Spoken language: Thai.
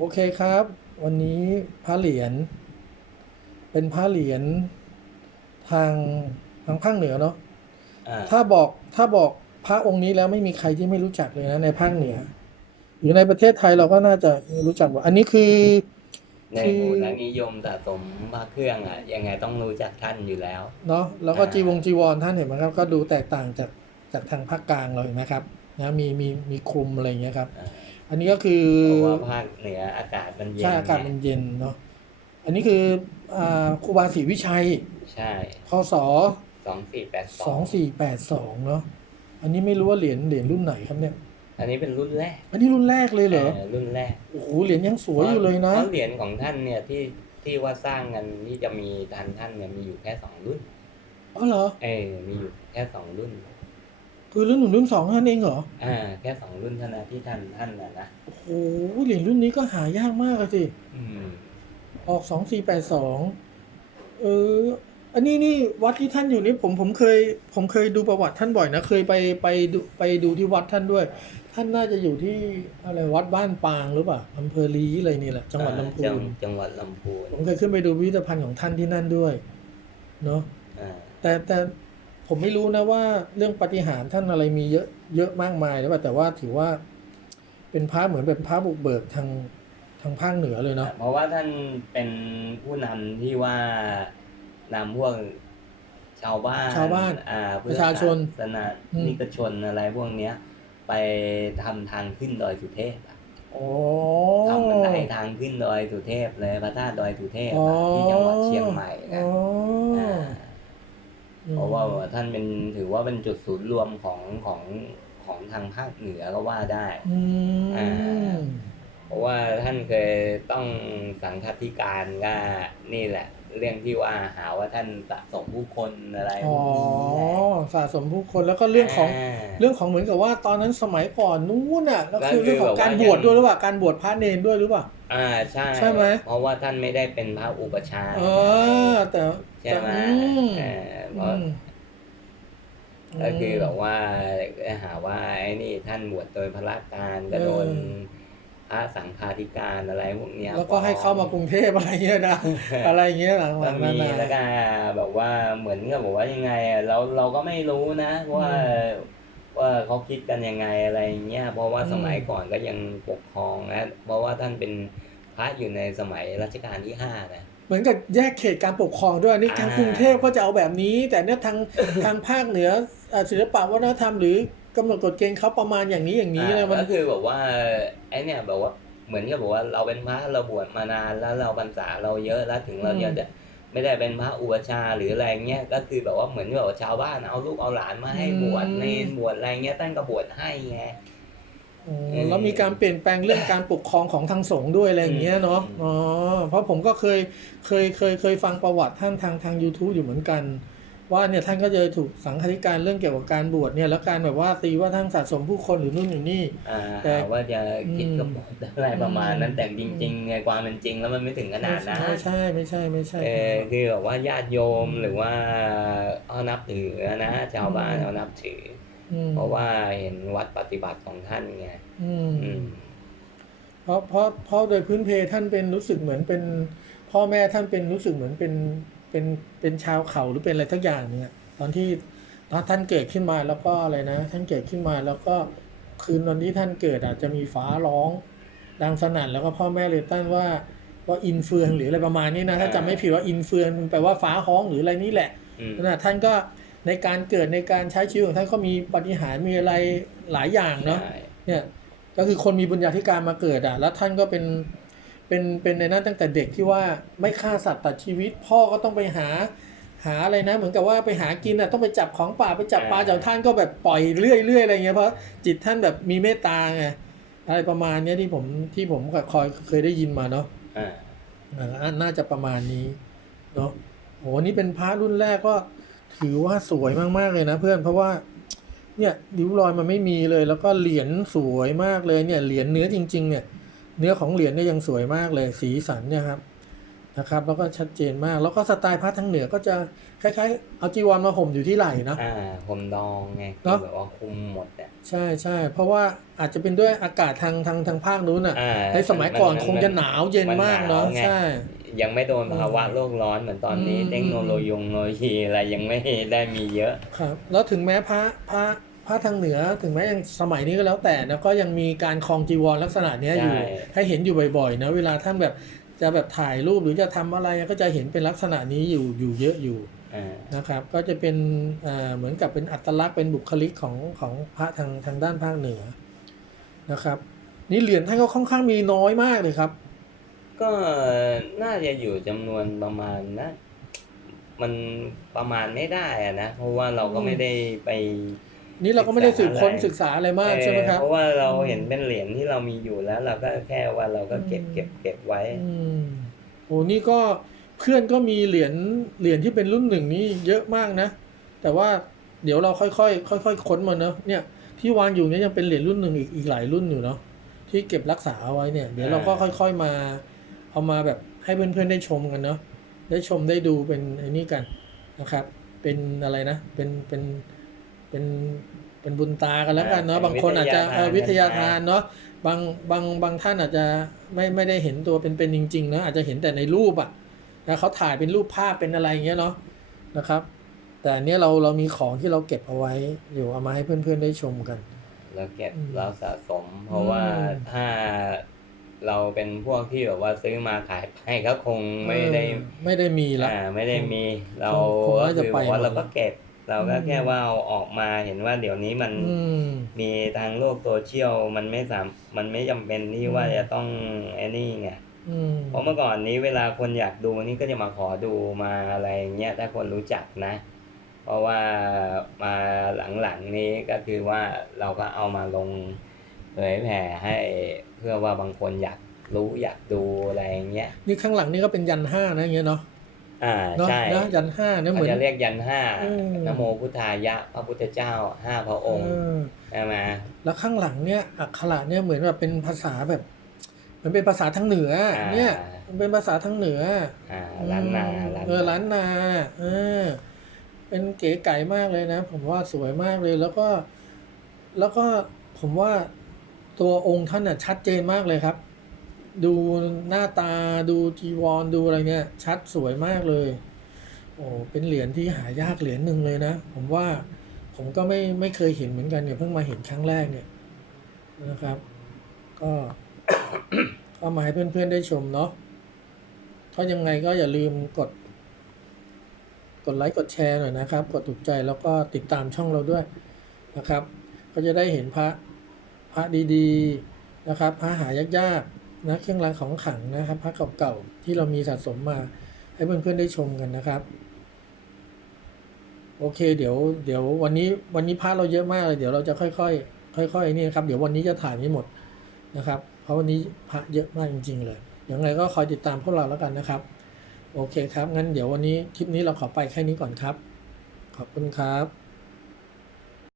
โอเคครับ วันนี้พระเหรียญเป็นพระเหรียญทางทางภาคเหนือเนาะอ่าถ้าบอกถ้าบอกพระองค์นี้แล้วไม่มีใครที่ไม่รู้จักเลยนะในภาคเหนือหรือในประเทศไทยเราก็น่าจะรู้จักว่าอันนี้คือในคือหมู่นักนิยมสะสมพระเครื่องอะยังไงต้องรู้จักท่านอยู่แล้วเนาะแล้วก็อ่าจีวงจีวรท่านเห็นไหมครับ ก็ดูแตกต่างจากจากทางภาคกลางเราเห็นไหมครับนะมีมีมีคลุมอะไรอย่างเงี้ยครับ อ่าอันนี้ก็คือเพราะว่าภาคเหนืออากาศมันเย็นใช่อากาศมันเย็นเนาะอันนี้คืออ่าครูบาศรีวิชัยใช่พศสองสี่แปดสสอองงสี่แปดสองเนาะอันนี้ไม่รู้ว่าเหรียญเหรียญรุ่นไหนครับเนี่ย อันนี้เป็นรุ่นแรกอันนี้รุ่นแรกเลยเหรออรุ่นแรกโอ้โหเหรียญยังสวยอยู่เลยนะเพราะเหรียญของท่านเนี่ยที่ที่ว่าสร้างกันที่จะมีทันท่านเนี่ยมีอยู่แค่สองรุ่นอ๋อเหรอเออมีอยู่แค่สองรุ่น คือรุ่นหนึ่งรุ่นสองท่านเองเหรอ อ่า แค่สองรุ่นเท่านั้นที่ท่านท่านนะนะโอ้โหเหรียญรุ่นนี้ก็หายากมากเลยสิ อืมออกสองสี่แปดสองเออ อันนี้นี่วัดที่ท่านอยู่นี่ผมผมเคย ผมเคยดูประวัติท่านบ่อยนะ เคยไปไปดูไปดูที่วัดท่านด้วย ท่านน่าจะอยู่ที่อะไรวัดบ้านปางหรือเปล่าอำเภอลีอะไรนี่แหละจังหวัดลำพูจังนจังหวัดลำพูนผมเคยขึ้นไปดูพิพิธภัณฑ์ของท่านที่นั่นด้วย เนาะ อ่าแต่แต่ ผมไม่รู้นะว่าเรื่องปาฏิหารย์ท่านอะไรมีเยอะเยอะมากมายหรือเปล่าแต่ว่าถือว่าเป็นพระเหมือนเป็นพระบุกเบิกทางทางภาคเหนือเลยเนาะเพราะว่าท่านเป็นผู้นำที่ว่านำพวกชาวบ้านชาวบ้านอ่าพุทธประชาชนศาสนาอืมนิกชนอะไรพวกเนี้ย ไปทำทางขึ้นดอยสุเทพอะโอ้ทำบันไดทางขึ้นดอยสุเทพเลยพระธาตุดอยสุเทพอ๋ออะที่จังหวัดเชียงใหม่อ๋นะออ่าอืม เพราะว่าท่านเป็นถือว่าเป็นจุดศูนย์รวมของของของทางภาคเหนือก็ว่าได้อือ่ามเพราะว่าท่านเคยต้องสังฆทิการก็นี่แหละ เรื่องที่ว่าหาว่าท่านสะสมผู้คนอะไรพอ๋อวกนี้แหละสะสมผู้คนแล้วก็เรื่องของาเรื่องของเหมือนกับว่าตอนนั้นสมัยก่อนนู้นน่ะแล้วคือก็คือเรื่องของการแบบว่าบวชยังด้วยหรือเปล่าการบวชพระเนรด้วยหรือเปล่าอ่าใช่ใช่ไหมเพราะว่าท่านไม่ได้เป็นพระอุปชฌาย์เออแต่ใช่ไหมแต่อืม เออเพราะอืมก็คือแบบว่าหาว่าไอ้นี่ท่านบวชโดยพระราชการก็โดนพระสังฆาธิการอะไรพวกเนี้ย แล้วก็ให้เข้ามากรุงเทพอะไรเงี้ยนะอะไรเงี้ยหลังก็ๆนั้มีนแล้วก็แบบว่าเหมือนกับบอกว่ายังไงอะเราเราก็ไม่รู้นะว่าว่าเขาคิดกันยังไงอะไรเงี้ยเพราะว่าสมัยก่อนก็ยังปกครองนะเพราะว่าท่านเป็นพระอยู่ในสมัยรัชกาลที่ห้านะ เหมือนกับแยกเขตการปกครองด้วยนี่ทางอ่ากรุงเทพก็จะเอาแบบนี้ แต่เนี่ยทางทางภาคเหนือเอ่อศิลปะวัฒนธรรมหรือกำหนดกฎเกณฑ์เขาประมาณอย่างนี้อย่างนี้เลยมันก็คือแบบว่าไอ้เนี่ยแบบว่าเหมือนกับบอกว่าเราเป็นพระเราบวชมานานแล้วเราพรรษาเราเยอะแล้วถึงเราอืมจะไม่ได้เป็นพระอุปชฌาย์หรืออะไรเงี้ยก็คือแบบว่าเหมือนแบบว่าชาวบ้านเอาลูกเอาหลานมาให้บวชเนนบวชอะไรเงี้ยท่านก็บวชให้ไงอืม แล้วมีการเปลี่ยนแปลงเรื่องการปกครองของทางสงฆ์ด้วยอะไรอย่างเงี้ยเนาะอืมอ๋อเพราะผมก็เคยเคยเคยเคยฟังประวัติท่านทางทาง YouTube อยู่เหมือนกัน ว่าเนี่ยท่านก็จะถูกสังฆาธิการเรื่องเกี่ยวกับการบวชเนี่ยแล้วการแบบว่าตีว่าท่านสะสมผู้คนหรือนู่นอยู่นี่อ่าแต่หาว่าจะคิดอืมกับบทอะไรประมาณนั้นอืมแต่จริงๆในความเป็นจริงแล้วมันไม่ถึงขนาดนั้นไม่ใช่ไม่ใช่ไม่ใช่เออคือแบบว่าญาติโยมหรือว่าเขานับถือนะชาวบ้านเขานับถือม เพราะว่าเห็นวัดปฏิบัติของท่านไงอืมอืมเพราะเพราะเพราะโดยพื้นเพท่านเป็นรู้สึกเหมือนเป็น พ่อแม่ท่านเป็นรู้สึกเหมือนเป็นเป็นเป็นชาวเขาหรือเป็นอะไรทักอย่างเนี่ยตอนที่ตอนท่านเกิดขึ้นมาแล้วก็อะไรนะ ท่านเกิดขึ้นมาแล้วก็คืนวันที่ท่านเกิดอาจจะมีฟ้าร้อง ดังสนั่นแล้วก็พ่อแม่เลยตั้งว่าว่าอินเฟืองหรืออะไรประมาณนี้นะถ้าจำไม่ผิดว่าอินเฟืองแปลว่าฟ้าฮ้องหรืออะไรนี่แหละอืมนะท่านก็ ในการเกิดในการใช้ชีวิตของท่านก็มีปาฏิหารย์มีอะไรหลายอย่างเนาะใช่เนี่ยก็คือคนมีบุญญาธิการมาเกิดอะแล้วท่านก็เป็นเป็นเป็นในนั้นตั้งแต่เด็กที่ว่าไม่ฆ่าสัตว์ตัดชีวิต พ่อก็ต้องไปหาหาอะไรนะ เหมือนกับว่าไปหากินอะต้องไปจับของป่าไปจับปลาจากท่านก็แบบปล่อยเรื่อยเรื่อยอะไรเงี้ยเพราะจิตท่านแบบมีเมตตาไงอะไรประมาณเนี้ยที่ผมที่ผมก็คอยเคยได้ยินมาเนาะอ่าอ่าน่าจะประมาณนี้เนาะโหนี่เป็นพระรุ่นแรกก็ ถือว่าสวยมากๆเลยนะเพื่อนเพราะว่าเนี่ยริ้วรอยมันไม่มีเลย แล้วก็เหรียญสวยมากเลยเนี่ยเหรียญเนื้อจริง ๆ เนี่ย เนื้อของเหรียญเนี่ยยังสวยมากเลยสีสันเนี่ยครับนะครับ แล้วก็ชัดเจนมาก แล้วก็สไตล์พระทางเหนือก็จะคล้ายๆเอาจีวรมาห่มอยู่ที่ไหล่เนาะอ่าผมดองไงเนอะแบบว่าคุมหมดอะใช่ใช่เพราะว่าอาจจะเป็นด้วยอากาศทางทางทางภาคนู้นอะอ่าในสมัยก่อนมัคงจะหนาวเย็นมากเนาะมัหวไงใช่ ยังไม่โดนภาวะโลกร้อนเหมือนตอนนี้อืมเทคโนโลยีโลยีอะไรยังไม่ได้มีเยอะ ครับ แล้วถึงแม้พระพระพระทางเหนือถึงแม้ยังสมัยนี้ก็แล้วแต่นะก็ยังมีการคลองจีวรลักษณะเนี้ยอยู่ใช่ให้เห็นอยู่บ่อยๆนะเวลาท่านแบบจะแบบถ่ายรูปหรือจะทำอะไรก็จะเห็นเป็นลักษณะนี้อยู่อยู่เยอะอยู่อ่านะครับ ก็จะเป็นเอ่อเหมือนกับเป็นอัตลักษณ์เป็นบุคลิกของของพระทางทางด้านภาคเหนือนะครับ นี่เหรียญท่านก็ค่อนข้างมีน้อยมากเลยครับ ก็น่าจะอยู่จำนวนประมาณนะ มันประมาณไม่ได้อะนะ เพราะว่าเราก็ไม่ได้ไปนี่เราก็ไม่ได้สืบค้นศึศึกกษาษาอะอะไรไรมากใช่ไหมครับเพราะว่าเราเห็นเป็นเหรียญที่เรามีอยู่แล้ว เราก็แค่ว่าเราก็เก็บเก็บเก็บไว้อืมโหนี่ก็เพื่อนก็มีเหรียญเหรียญที่เป็นรุ่นหนึ่งนี่เยอะมากนะ แต่ว่าเดี๋ยวเราค่อยๆค่อยๆค้นมาเนอะเนี่ยที่วางอยู่เนี่ยยังเป็นเหรียญรุ่นหนึ่งอีกอีกหลายรุ่นอยู่เนาะที่เก็บรักษาเอาไว้เนี่ย เดี๋ยวเราก็ค่อย ๆมา เอามาแบบให้เพื่อนๆได้ชมกันเนาะได้ชมได้ดูเป็นไอ้นี่กันนะครับ เป็นอะไรนะ เป็นเป็นเป็นเป็นบุญตากันแล้วกันเนาะอ่าเป็นบางคนอาจจะวิทยาทานเออวิทยาทานเนาะบางบางบางท่านอาจจะไม่ไม่ได้เห็นตัวเป็นๆจริงๆเนาะอาจจะเห็นแต่ในรูปอะนะเขาถ่ายเป็นรูปภาพเป็นอะไรอย่างเงี้ยเนาะนะครับ แต่อันเนี้ยเราเรามีของที่เราเก็บเอาไว้อยู่เอามาให้เพื่อนๆได้ชมกัน เราเก็บอืมเราสะสม เพราะว่าอืมถ้า เราเป็นพวกที่แบบว่าซื้อมาขายไปก็คงไม่ได้เออไม่ได้มีละอ่าไม่ได้มี เราคงก็น่าจะคือไปบอกว่าหมดเราก็เก็บ เราก็อืมแค่ว่าเอาออกมาเห็นว่าเดี๋ยวนี้มันอืมมีทางโลกโซเชียลมันไม่สามมันไม่จำเป็นที่ว่าอืมจะต้องไอ้นี่ไงอืมเพราะเมื่อก่อนนี้เวลาคนอยากดูนี่ก็จะมาขอดูมาอะไรเงี้ยถ้าคนรู้จักนะ เพราะว่ามาหลังๆนี้ก็คือว่าเราก็เอามาลงเผ ยแผ่ให้เพื่อว่าบางคนอยากรู้อยากดูอะไรเงี้ยนี่ข้างหลังนี่ก็เป็นยันห้านะอย่างเงี้ยเนาะอ่าเนาะใช่นะยันห้าเนี่ยเหเขามือนจะเรียกยันห้าอืมนโมพุทธายะพระพุทธเจ้าห้าพระองค์เออใช่ไหมแล้วข้างหลังเนี่ยอักขระเนี่ยเหมือนแบบเป็นภาษาแบบเหมือนเป็นภาษาทางเหนืออะเนี่ยมันเป็นภาษาทางเหนืออ่าล้านนาเออล้านนาเออเป็นเก๋ไก๋มากเลยนะ ผมว่าสวยมากเลยแล้วก็ แล้วก็ผมว่า ตัวองค์ท่านน่ะชัดเจนมากเลยครับ ดูหน้าตาดูจีวรดูอะไรเนี่ย ชัดสวยมากเลย โอ้เป็นเหรียญที่หายากเหรียญหนึ่งเลยนะ ผมว่าผมก็ไม่ไม่เคยเห็นเหมือนกันเนี่ยเพิ่งมาเห็นครั้งแรกเนี่ยนะครับ ก็ก็มาให้เพื่อนๆได้ชมเนาะถ้ายังไงก็อย่าลืมกด กดไลค์กดแชร์หน่อยนะครับ กดถูกใจแล้วก็ติดตามช่องเราด้วยนะครับ ก็จะได้เห็นพระ พระดีๆนะครับ พระหายากๆนะเครื่องรางของขลังนะครับ พระเก่าๆที่เรามีสะสมมาให้เพื่อนๆได้ชมกันนะครับ โอเค เดี๋ยว เดี๋ยววันนี้วันนี้พระเราเยอะมากเลยเดี๋ยวเราจะค่อยๆค่อยๆนี่นะครับ เดี๋ยววันนี้จะถ่ายไม่หมดนะครับ เพราะวันนี้พระเยอะมากจริง ๆ เลยอยังไงก็คอยติดตามพวกเราแล้วกันนะครับ โอเคครับงั้นเดี๋ยววันนี้คลิปนี้เราขอไปแค่นี้ก่อนครับ ขอบคุณครับ